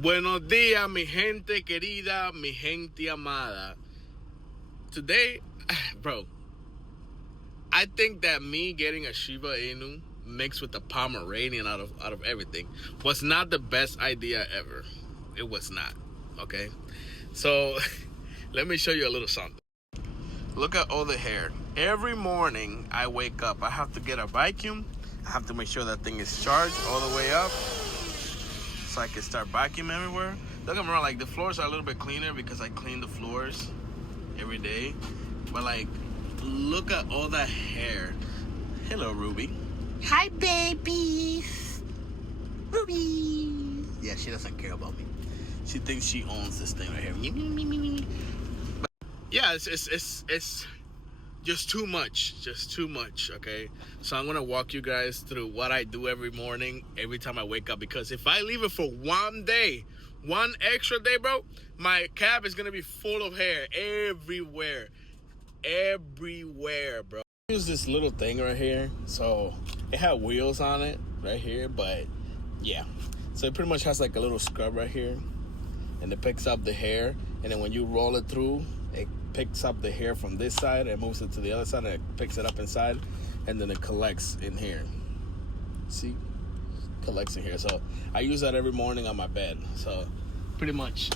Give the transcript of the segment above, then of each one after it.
Buenos días, mi gente querida, mi gente amada. Today, bro, I think that me getting a Shiba Inu mixed with the Pomeranian out of everything was not the best idea ever. It was not, okay? So, let me show you a little something. Look at all the hair. Every morning I wake up, I have to get a vacuum. I have to make sure that thing is charged all the way up so I can start vacuuming everywhere. Don't get me wrong, like the floors are a little bit cleaner because I clean the floors every day. But like, look at all that hair. Hello, Ruby. Hi, babies. Ruby. Yeah, she doesn't care about me. She thinks she owns this thing right here. But yeah, it's just too much, okay? So I'm gonna walk you guys through what I do every morning, every time I wake up, because if I leave it for one day, one extra day, bro, my cab is gonna be full of hair everywhere, bro. I use this little thing right here, so it had wheels on it right here, but yeah, so it pretty much has like a little scrub right here, and it picks up the hair, and then when you roll it through, it picks up the hair from this side and moves it to the other side, and it picks it up inside, and then it collects in here. See? Collects in here. So I use that every morning on my bed. So pretty much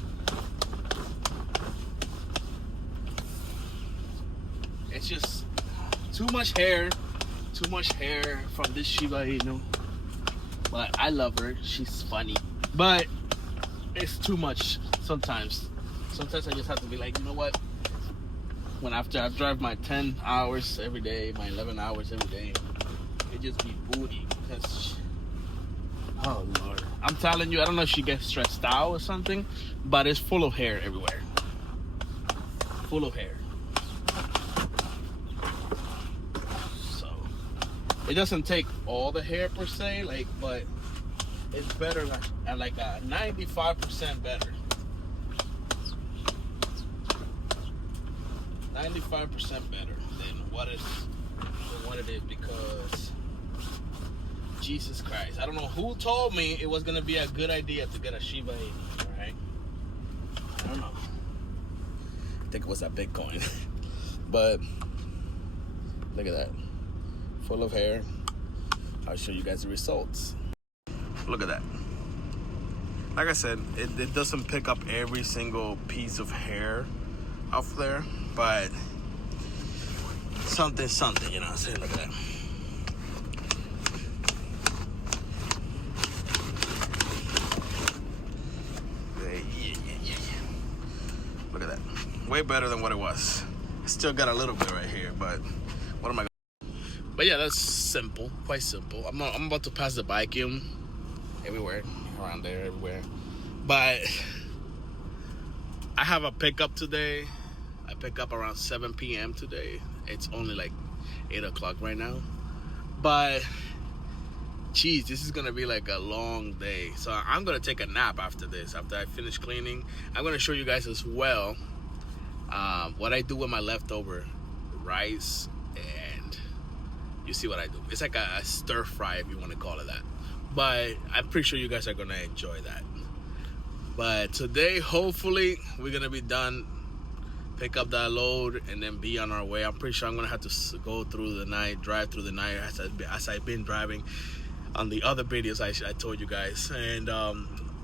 it's just too much hair from this Shiba Inu. But I love her. She's funny. But it's too much sometimes. Sometimes I just have to be like, you know what? When after I drive my 10 hours every day, my 11 hours every day, it just be booty. Because, oh Lord. I'm telling you, I don't know if she gets stressed out or something, but it's full of hair everywhere. Full of hair. So, it doesn't take all the hair per se, like, but it's better at like a 95% better. 95% better than what it is, because Jesus Christ, I don't know who told me it was gonna be a good idea to get a Shiba Inu, alright? I don't know. I think it was that Bitcoin. But look at that. Full of hair. I'll show you guys the results. Look at that. Like I said, it doesn't pick up every single piece of hair off there, but something, you know what I'm saying? Look at that. Yeah. Look at that. Way better than what it was. Still got a little bit right here, but what am I gonna... But yeah, that's simple, quite simple. I'm about to pass the vacuum everywhere, around there, everywhere. But I have a pickup today. I pick up around 7 p.m. today. It's only like 8 o'clock right now. But, geez, this is going to be like a long day. So I'm going to take a nap after this. After I finish cleaning, I'm going to show you guys as well what I do with my leftover rice. And you see what I do. It's like a stir fry, if you want to call it that. But I'm pretty sure you guys are going to enjoy that. But today, hopefully, we're going to be done. Pick up that load and then be on our way. I'm pretty sure I'm gonna have to go through the night, drive through the night as I've been driving on the other videos I told you guys. And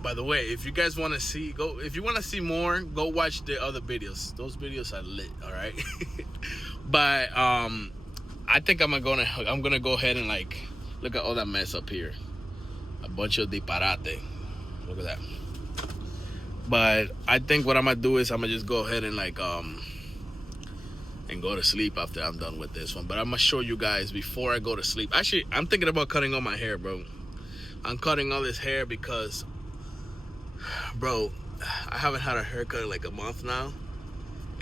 by the way, if you guys want to see, if you want to see more, go watch the other videos. Those videos are lit, all right? But I think I'm gonna go ahead and like look at all that mess up here. A bunch of disparate. Look at that. But I think what I'm gonna do is I'm gonna just go ahead and like and go to sleep after I'm done with this one. But I'm gonna show you guys before I go to sleep. Actually, I'm thinking about cutting all my hair, bro. I'm cutting all this hair because, bro, I haven't had a haircut in like a month now,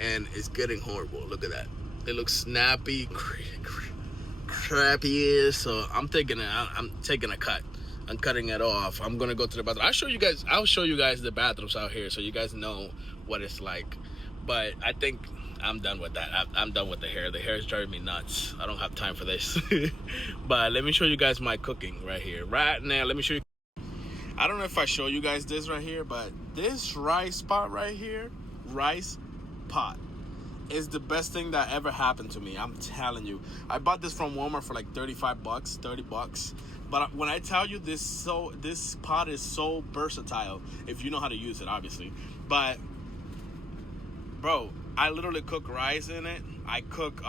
and it's getting horrible. Look at that. It looks snappy, crappy. So I'm taking a cut. I'm cutting it off. I'm gonna go to the bathroom. I'll show you guys the bathrooms out here so you guys know what it's like. But I think I'm done with that. I'm done with the hair. The hair is driving me nuts. I don't have time for this. But let me show you guys my cooking right here. Right now, let me show you. I don't know if I show you guys this right here, but this rice pot right here, rice pot, is the best thing that ever happened to me. I'm telling you. I bought this from Walmart for like 35 bucks, 30 bucks. But when I tell you this pot is so versatile, if you know how to use it, obviously. But bro, I literally cook rice in it. I cook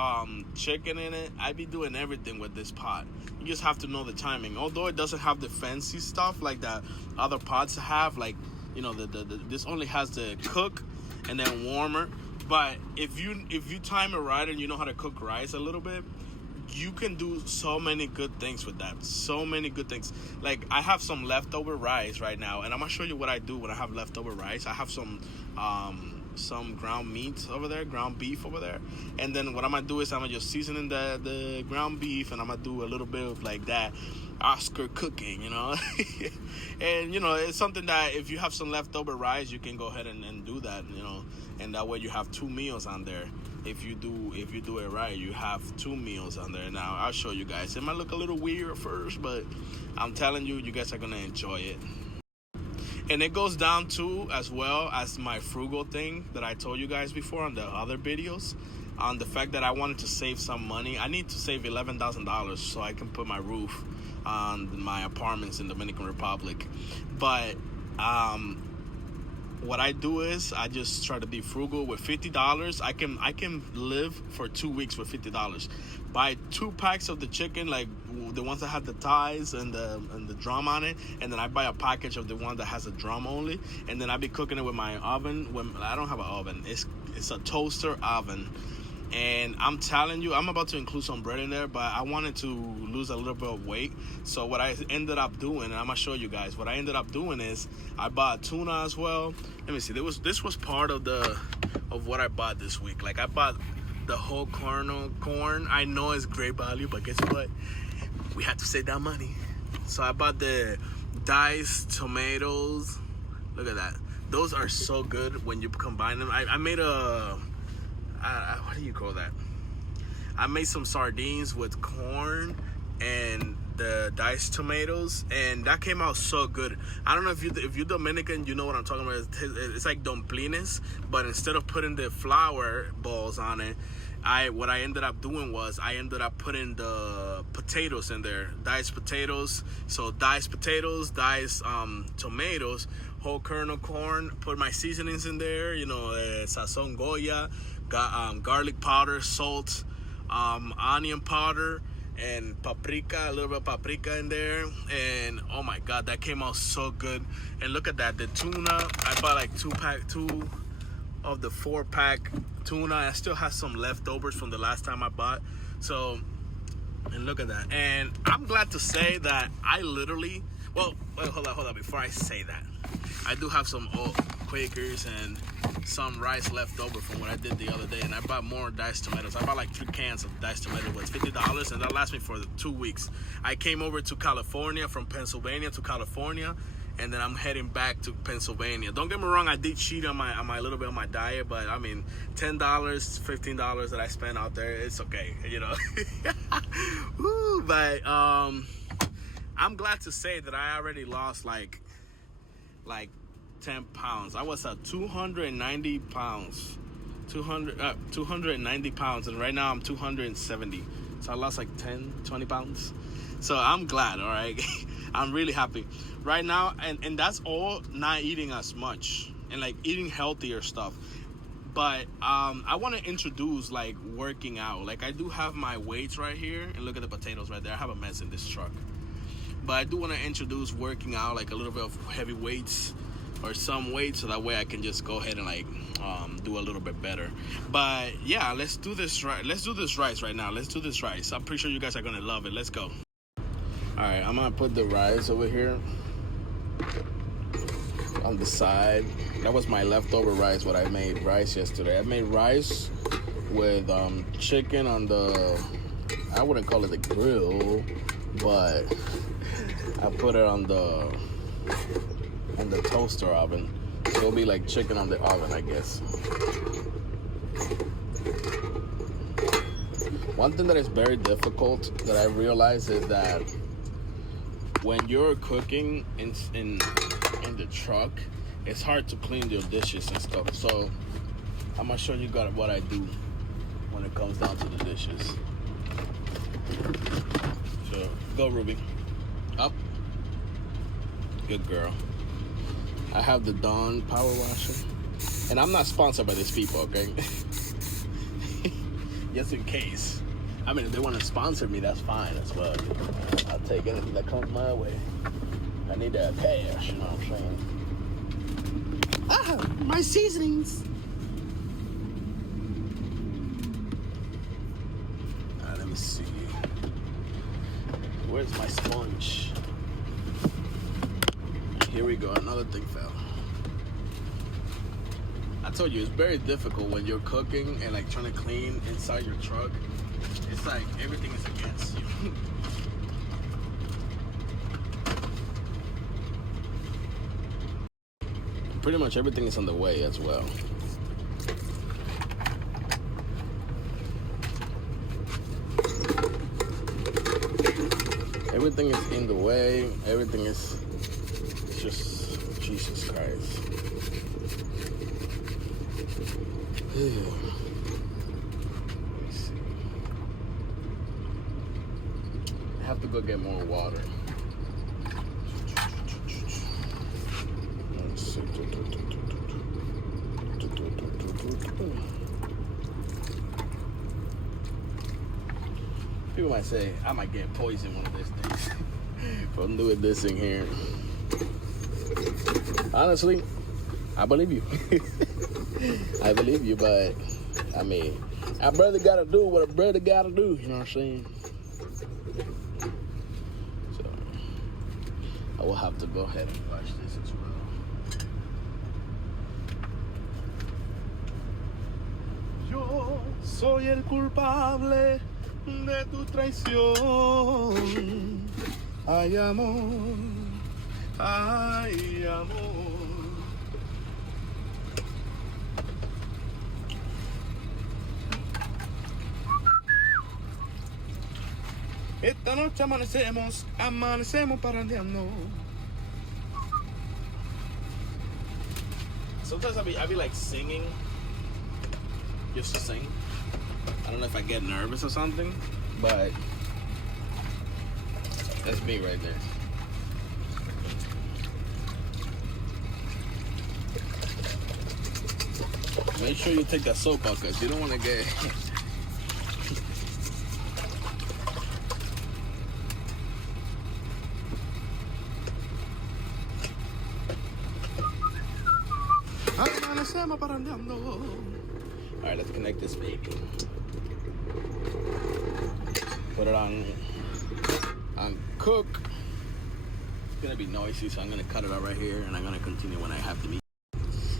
chicken in it. I be doing everything with this pot. You just have to know the timing. Although it doesn't have the fancy stuff like that other pots have, like, you know, this only has the cook and then warmer. But if you time it right and you know how to cook rice a little bit, you can do so many good things with that. So many good things. Like, I have some leftover rice right now, and I'm gonna show you what I do when I have leftover rice. I have some ground meat over there, ground beef over there, and then what I'm gonna do is I'm gonna just season in the ground beef, and I'm gonna do a little bit of like that Oscar cooking, you know. And you know, it's something that if you have some leftover rice, you can go ahead and do that, you know, and that way you have 2 meals on there. If you do it right, you have 2 meals on there. Now I'll show you guys. It might look a little weird at first, but I'm telling you, you guys are gonna enjoy it. And it goes down to, as well as my frugal thing that I told you guys before on the other videos, on the fact that I wanted to save some money. I need to save $11,000 so I can put my roof on my apartments in Dominican Republic. But what I do is I just try to be frugal with $50. I can live for 2 weeks with $50. Buy 2 packs of the chicken, like the ones that have the thighs and the drum on it, and then I buy a package of the one that has a drum only, and then I be cooking it with my oven. When I don't have an oven, it's a toaster oven. And I'm telling you, I'm about to include some bread in there, but I wanted to lose a little bit of weight. So what I ended up doing, and I'm gonna show you guys, what I ended up doing is I bought tuna as well. Let me see, this was part of what I bought this week. Like, I bought the whole kernel corn. I know it's great value, but guess what? We had to save that money. So I bought the diced tomatoes. Look at that. Those are so good when you combine them. I made what do you call that? I made some sardines with corn and the diced tomatoes, and that came out so good. I don't know if you're Dominican, you know what I'm talking about. It's like dumplings, but instead of putting the flour balls on it, what I ended up doing was I ended up putting the potatoes in there, diced potatoes. So diced potatoes, diced tomatoes, whole kernel corn. Put my seasonings in there, you know, sazon Goya, garlic powder, salt, onion powder, and paprika, a little bit of paprika in there. And oh my god, that came out so good. And look at that, the tuna, I bought like 2 of the 4-pack tuna. I still have some leftovers from the last time I bought. So, and look at that. And I'm glad to say that I literally, well, wait, hold on, before I say that, I do have some old Quakers and some rice left over from what I did the other day, and I bought more diced tomatoes. I bought like 3 cans of diced tomatoes. It's $50, and that lasts me for 2 weeks. I came over to California, from Pennsylvania to California, and then I'm heading back to Pennsylvania. Don't get me wrong, I did cheat on my little bit on my diet, but I mean, $10, $15 that I spent out there, it's okay, you know. Woo, but I'm glad to say that I already lost like 10 pounds. I was at 290 pounds, 290 pounds, and right now I'm 270. So I lost like 10, 20 pounds. So I'm glad, all right? I'm really happy right now, and that's all not eating as much and like eating healthier stuff. But I want to introduce like working out. Like, I do have my weights right here, and look at the potatoes right there. I have a mess in this truck, but I do want to introduce working out, like a little bit of heavy weights or some weights, so that way I can just go ahead and like do a little bit better. But yeah, let's do this right. Let's do this rice right now. Let's do this rice. I'm pretty sure you guys are gonna love it. Let's go. All right, I'm gonna put the rice over here on the side. That was my leftover rice, what I made rice yesterday. I made rice with chicken on the, I wouldn't call it the grill, but I put it on the toaster oven. So it'll be like chicken on the oven, I guess. One thing that is very difficult that I realize is that when you're cooking in in the truck, it's hard to clean your dishes and stuff. So I'm gonna show you guys what I do when it comes down to the dishes. So go, Ruby. Up. Good girl. I have the Dawn power washer, and I'm not sponsored by these people, okay? Just in case. I mean, if they want to sponsor me, that's fine as well. I'll take anything that comes my way. I need that cash, you know what I'm saying? Ah, my seasonings. Let me see. Where's my sponge? Here we go, another thing fell. I told you, it's very difficult when you're cooking and like trying to clean inside your truck. It's like everything is against you. Pretty much everything is on the way as well. Everything is in the way. Everything is just Jesus Christ. Let me see. I have to go get more water. Let's see. People might say I might get poisoned one of these days from doing this in here. Honestly, I believe you. I believe you, but I mean, a brother gotta do what a brother gotta do, you know what I'm saying? So I will have to go ahead and watch this as well. Yo soy el culpable de tu traición. Ay, amor, ay, amor. Esta noche amanecemos parrandeando. Sometimes I be like singing, just to sing. I don't know if I get nervous or something, but that's me right there. Make sure you take that soap out, because you don't want to get... Alright, let's connect this baby. Put it on cook. It's gonna be noisy, so I'm gonna cut it out right here, and I'm gonna continue when I have the meat.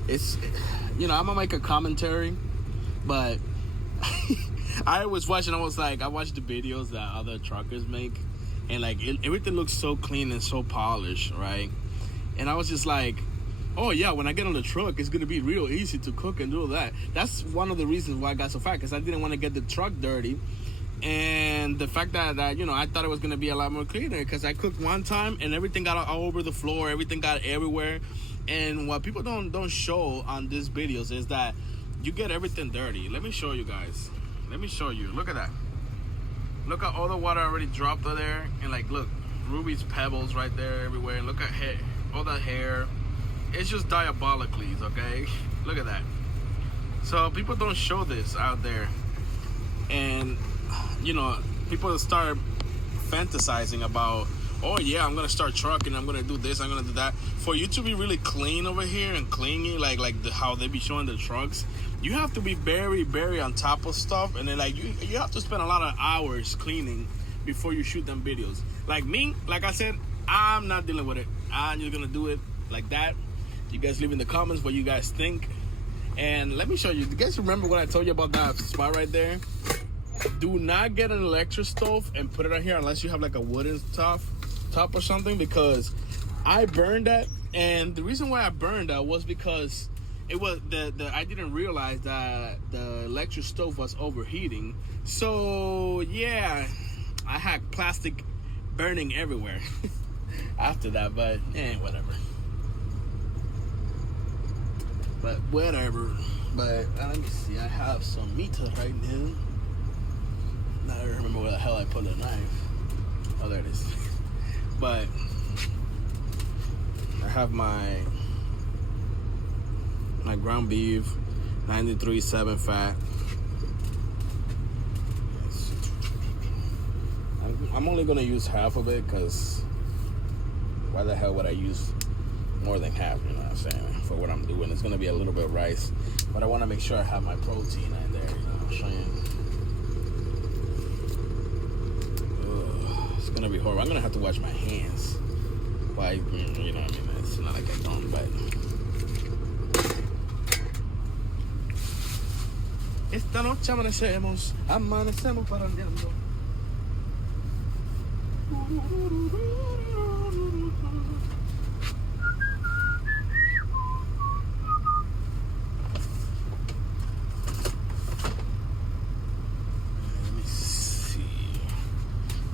It's, you know, I'm gonna make a commentary, but I was watching. I watched the videos that other truckers make, and like everything looks so clean and so polished, right? And I was just like, oh yeah, when I get on the truck, it's gonna be real easy to cook and do all that. That's one of the reasons why I got so fat, because I didn't want to get the truck dirty. And the fact that you know, I thought it was gonna be a lot more cleaner, because I cooked one time and everything got all over the floor, everything got everywhere. And what people don't show on these videos is that you get everything dirty. Let me show you guys. Let me show you. Look at that. Look at all the water already dropped there, and like, look, Ruby's pebbles right there everywhere. And look at hair, all that hair. It's just diabolically, okay? Look at that. So people don't show this out there, and you know, people start fantasizing about, oh yeah, I'm gonna start trucking, I'm gonna do this, I'm gonna do that. For you to be really clean over here and cleaning, like how they be showing the trucks, you have to be very, very on top of stuff, and then like you have to spend a lot of hours cleaning before you shoot them videos. Like me, like I said, I'm not dealing with it. I'm just gonna do it like that. You guys leave in the comments what you guys think. And let me show you. You guys remember what I told you about that spot right there? Do not get an electric stove and put it on here unless you have like a wooden top or something, because I burned that. And the reason why I burned that was because it was I didn't realize that the electric stove was overheating. So yeah, I had plastic burning everywhere after that, but whatever. But whatever. But let me see. I have some meat right now. Now I remember where the hell I put the knife. Oh, there it is. But I have my ground beef, 93.7 fat. I'm only gonna use half of it because why the hell would I use more than half? You know what I'm saying? For what I'm doing, it's gonna be a little bit of rice, but I want to make sure I have my protein in there. You know what I'm saying? It's gonna be horrible. I'm gonna have to wash my hands. Why? You know what I mean? It's not like I don't, but. Esta noche amanecemos parrandeando. Let me see.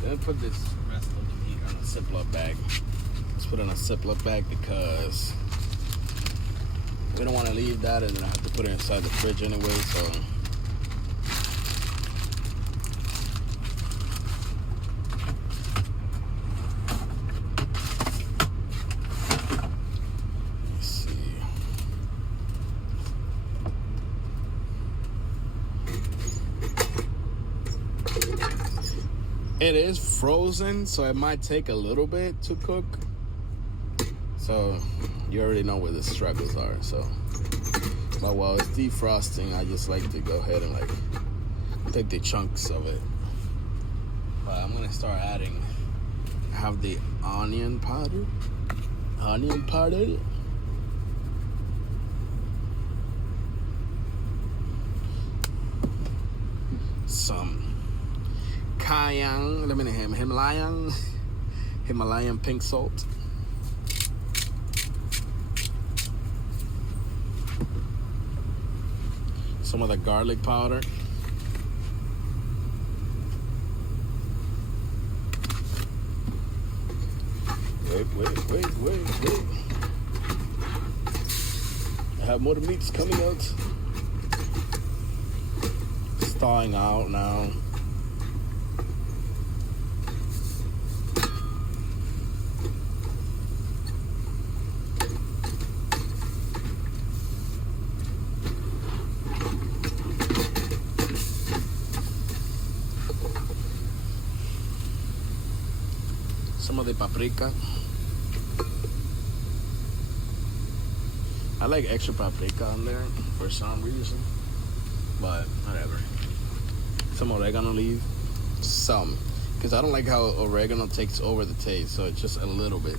Then put this rest of the meat on a Ziploc bag. Let's put it in a Ziploc bag because we don't want to leave that and then I have to put it inside the fridge anyway, so. It is frozen, so it might take a little bit to cook. So you already know where the struggles are. So, but while it's defrosting, I just like to go ahead and like take the chunks of it. But I'm gonna start adding. I have the onion powder. Some cayenne, Himalayan pink salt. Some of the garlic powder. Wait. I have more meats coming out. It's thawing out now. Some of the paprika. I like extra paprika on there for some reason, but whatever. Some oregano leaf, some, because I don't like how oregano takes over the taste, so it's just a little bit.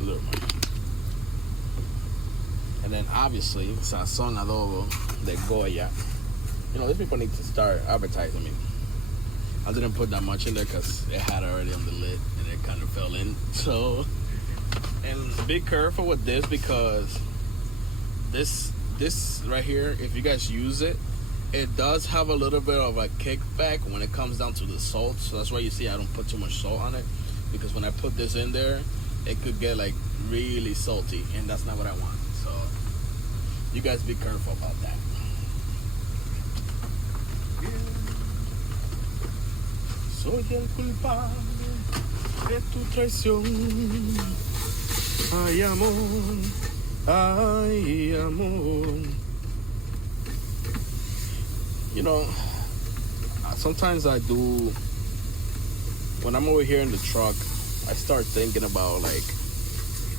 A little more. And then obviously, sazon adobo de Goya. You know, these people need to start advertising me. I didn't put that much in there because it had already on the lid and it kind of fell in. So, and be careful with this because this right here, if you guys use it, it does have a little bit of a kickback when it comes down to the salt. So that's why you see I don't put too much salt on it, because when I put this in there, it could get like really salty, and that's not what I want. So you guys be careful about that. Soy el culpable de tu traición. Ay, amor. Ay, amor. You know, sometimes I do, when I'm over here in the truck, I start thinking about like,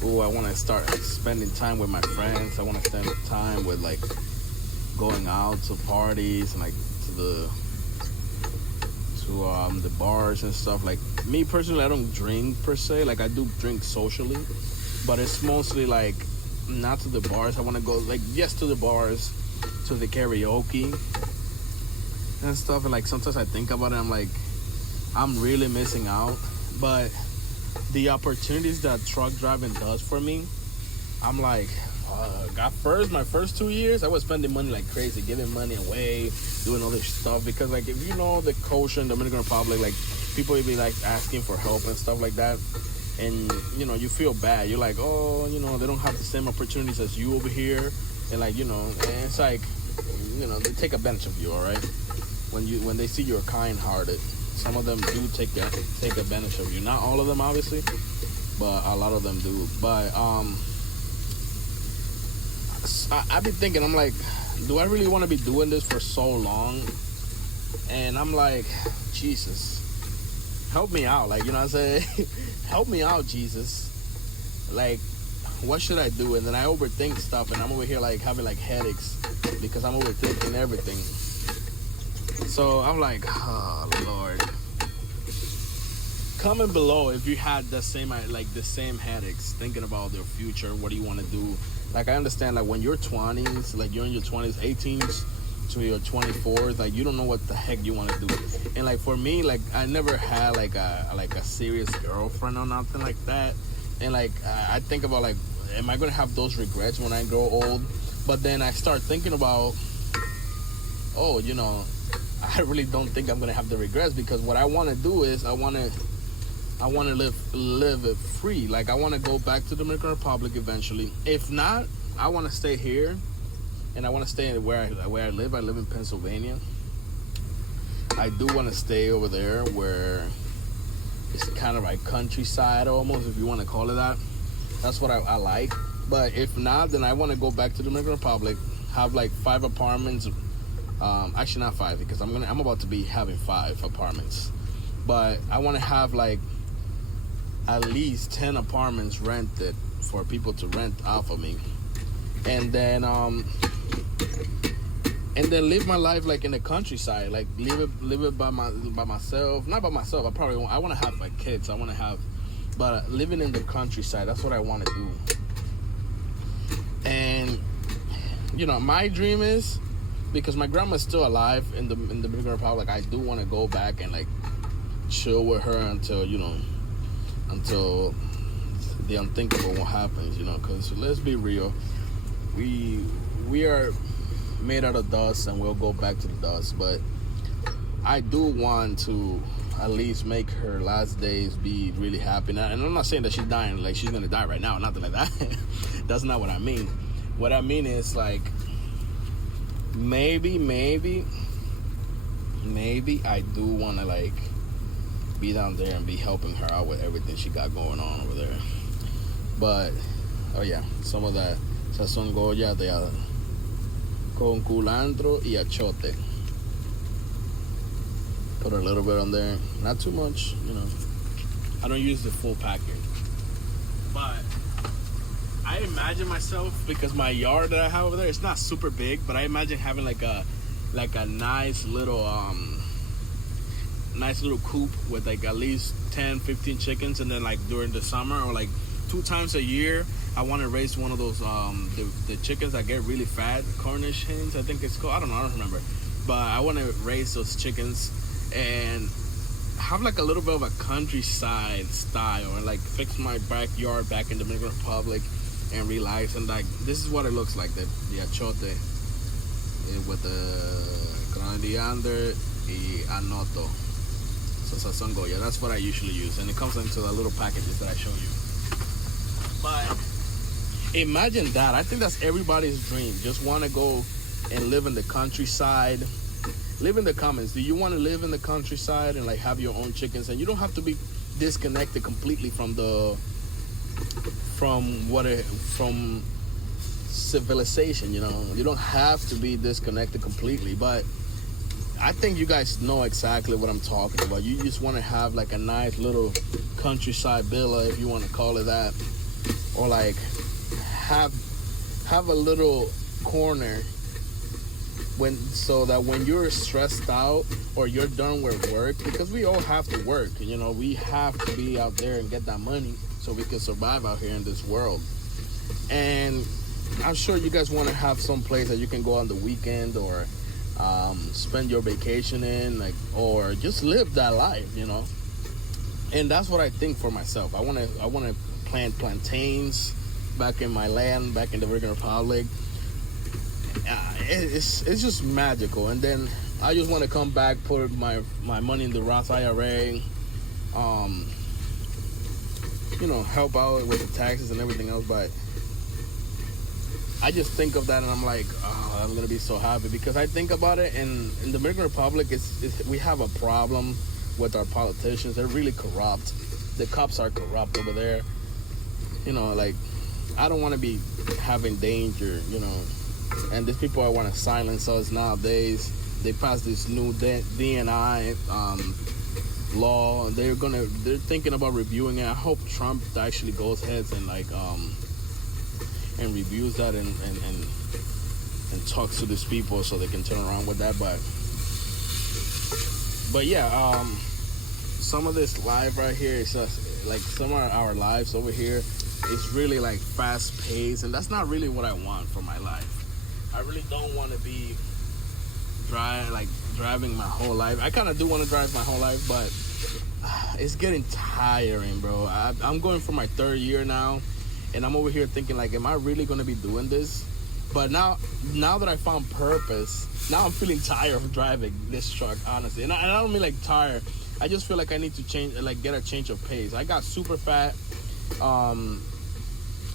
oh, I want to start spending time with my friends. I want to spend time with like going out to parties and like to the bars and stuff. Like me personally, I don't drink per se. Like I do drink socially, but it's mostly like not to the bars. I want to go like yes to the bars, to the karaoke and stuff. And like sometimes I think about it, I'm like, I'm really missing out. But the opportunities that truck driving does for me, I'm like, my first 2 years, I was spending money like crazy, giving money away, doing all this stuff. Because like, if you know the culture in Dominican Republic, like people will be like asking for help and stuff like that. and you know, you feel bad. You're like, oh, you know, they don't have the same opportunities as you over here, and like, you know, and it's like, you know, they take advantage of you. All right, when they see you're kind-hearted, some of them do take advantage of you. Not all of them, obviously, but a lot of them do. But I've been thinking, I'm like, do I really want to be doing this for so long? And I'm like, Jesus, help me out. Like, you know what I'm saying? Help me out, Jesus. Like, what should I do? And then I overthink stuff, and I'm over here like having like headaches because I'm overthinking everything. So I'm like, oh Lord. Comment below if you had the same headaches thinking about their future. What do you want to do? Like, I understand, like, when you're 20s, like you're in your 20s, 18s to your 24s, like, you don't know what the heck you want to do. And like, for me, like, I never had like a serious girlfriend or nothing like that. And like, I think about like, am I gonna have those regrets when I grow old? But then I start thinking about, oh, you know, I really don't think I'm gonna have the regrets, because what I want to do is I want to live it free. Like, I want to go back to the Dominican Republic eventually. If not, I want to stay here, and I want to stay where I live. I live in Pennsylvania. I do want to stay over there where it's kind of like countryside almost, if you want to call it that. That's what I like. But if not, then I want to go back to the Dominican Republic, have like 5 apartments. Actually not 5, because I'm about to be having 5 apartments. But I want to have like at least 10 apartments rented for people to rent off of me, and then live my life like in the countryside, like live it by myself. Not by myself. I want to have like kids. But living in the countryside, that's what I want to do. And you know, my dream is, because my grandma's still alive in the Dominican Republic, I do want to go back and like chill with her until the unthinkable happens, you know. Because let's be real, we are made out of dust, and we'll go back to the dust. But I do want to at least make her last days be really happy. And I'm not saying that she's dying, like she's gonna die right now, nothing like that. That's not what I mean. What I mean is, like, maybe I do want to like be down there and be helping her out with everything she got going on over there. But oh yeah, some of that sazón Goya de con culantro y achote. Put a little bit on there, not too much, you know. I don't use the full packet. But I imagine myself, because my yard that I have over there, it's not super big, but I imagine having like a nice little coop with like at least 10-15 chickens. And then like during the summer, or like 2 times a year, I want to raise one of those the chickens that get really fat, Cornish hens, I think it's called. I don't remember, but I want to raise those chickens and have like a little bit of a countryside style, and like fix my backyard back in the Dominican Republic and relax. And like, this is what it looks like, the achote with the grandiander y anoto. So sazón Goya, that's what I usually use, and it comes into the little packages that I show you. But imagine that. I think that's everybody's dream. Just want to go and live in the countryside. Leave in the comments, do you want to live in the countryside and like have your own chickens? And you don't have to be disconnected completely from civilization, you know. You don't have to be disconnected completely, but I think you guys know exactly what I'm talking about. You just want to have like a nice little countryside villa, if you want to call it that, or like have a little corner so that when you're stressed out or you're done with work, because we all have to work, you know, we have to be out there and get that money so we can survive out here in this world. And I'm sure you guys want to have some place that you can go on the weekend, or spend your vacation in, like, or just live that life, you know. And that's what I think for myself. I want to plant plantains back in my land, back in the Dominican Republic. It's just magical. And then I just want to come back, put my money in the Roth IRA, help out with the taxes and everything else. But I just think of that and I'm like, oh, I'm gonna be so happy because I think about it. And in the Dominican Republic, we have a problem with our politicians. They're really corrupt. The cops are corrupt over there. Like, I don't want to be having danger, and these people want to silence us nowadays. They passed this new DNI law. They're thinking about reviewing it. I hope Trump actually goes ahead and and reviews that and talks to these people so they can turn around with that. But yeah, some of this life right here is just like some of our lives over here. It's really like fast paced, and that's not really what I want for my life. I really don't want to be driving my whole life. I kind of do want to drive my whole life, but it's getting tiring, bro. I'm going for my 3rd year now, and I'm over here thinking like, am I really going to be doing this? But now that I found purpose, now I'm feeling tired of driving this truck, honestly. And I don't mean like tired. I just feel like I need to get a change of pace. I got super fat.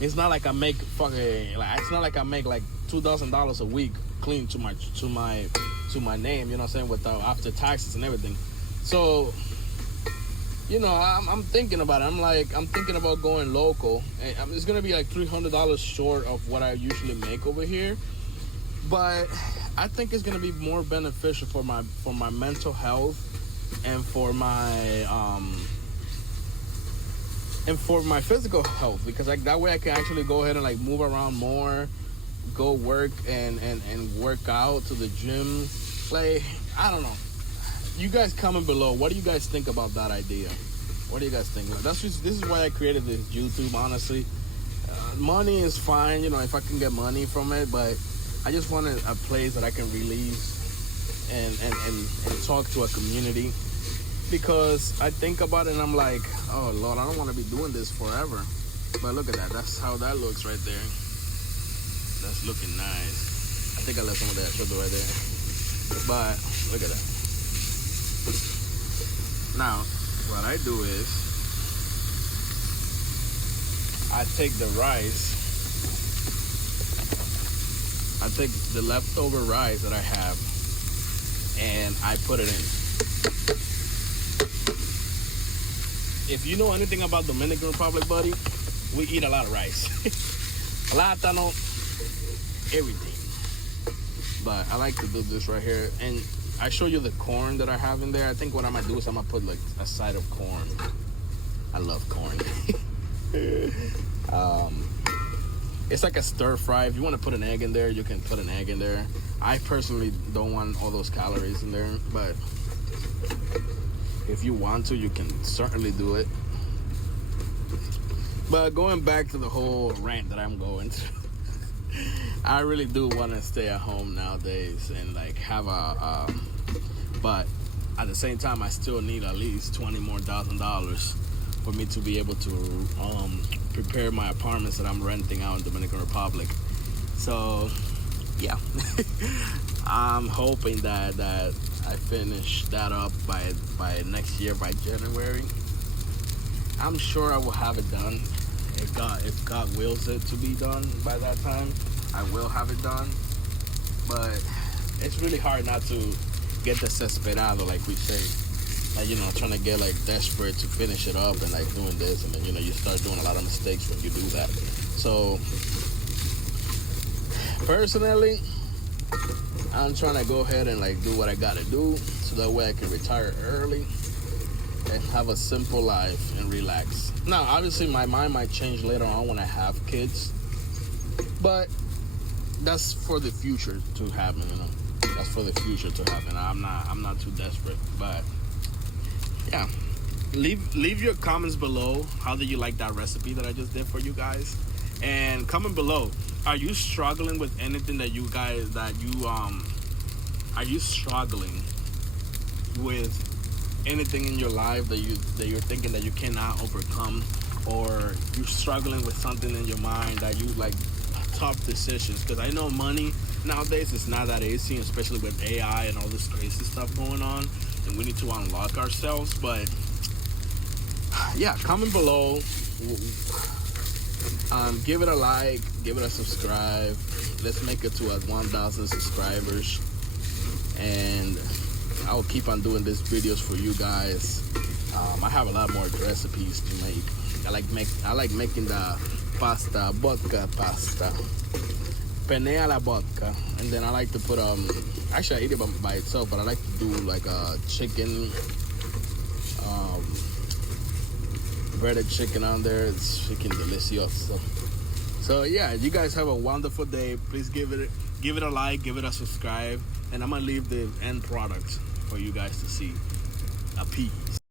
It's not like I make it's not like I make like $2,000 a week clean to my name, you know what I'm saying, without after taxes and everything. So, I'm thinking about it. I'm thinking about going local. And it's gonna be like $300 short of what I usually make over here, but I think it's gonna be more beneficial for my mental health and for my physical health, because that way I can actually go ahead and like move around more, go work and work out to the gym. Like, I don't know. You guys comment below. What do you guys think about that idea? What do you guys think? This is why I created this YouTube, honestly. Money is fine, if I can get money from it, but I just wanted a place that I can release and talk to a community. Because I think about it and I'm like, oh Lord, I don't want to be doing this forever. But look at that. That's how that looks right there. That's looking nice. I think I left some of that sugar right there. But look at that. Now, what I do is I take the rice. I take the leftover rice that I have and I put it in. If you know anything about Dominican Republic, buddy, we eat a lot of rice. Plátano, everything. But I like to do this right here. And I show you the corn that I have in there. I think what I'm going to do is I'm going to put like a side of corn. I love corn. It's like a stir fry. If you want to put an egg in there, you can put an egg in there. I personally don't want all those calories in there, but if you want to, you can certainly do it. But going back to the whole rant that I'm going to, I really do want to stay at home nowadays and like have but at the same time, I still need at least $20,000 more for me to be able to prepare my apartments that I'm renting out in Dominican Republic. So yeah, I'm hoping that I finish that up by next year, by January. I'm sure I will have it done. If God wills it to be done by that time, I will have it done. But it's really hard not to get desesperado, like we say. Like, trying to get like desperate to finish it up and like doing this, and then you start doing a lot of mistakes when you do that. So personally, I'm trying to go ahead and like do what I gotta do so that way I can retire early and have a simple life and relax. Now, obviously, my mind might change later on when I have kids, but that's for the future to happen. That's for the future to happen. I'm not too desperate, but yeah. Leave your comments below. How do you like that recipe that I just did for you guys? And comment below. Are you struggling with anything are you struggling with anything in your life that you're thinking that you cannot overcome, or you're struggling with something in your mind that you like tough decisions? Because I know money nowadays is not that easy, especially with AI and all this crazy stuff going on, and we need to unlock ourselves. But yeah, comment below Give it a like, give it a subscribe. Let's make it to 1,000 subscribers, and I will keep on doing these videos for you guys. I have a lot more recipes to make. I like making the pasta, vodka pasta, penne alla vodka, and then I like to put actually I eat it by itself, but I like to do like a chicken, breaded chicken on there. It's freaking delicious. So yeah, you guys have a wonderful day. Please give it a like, give it a subscribe, and I'm gonna leave the end product for you guys to see. A peace.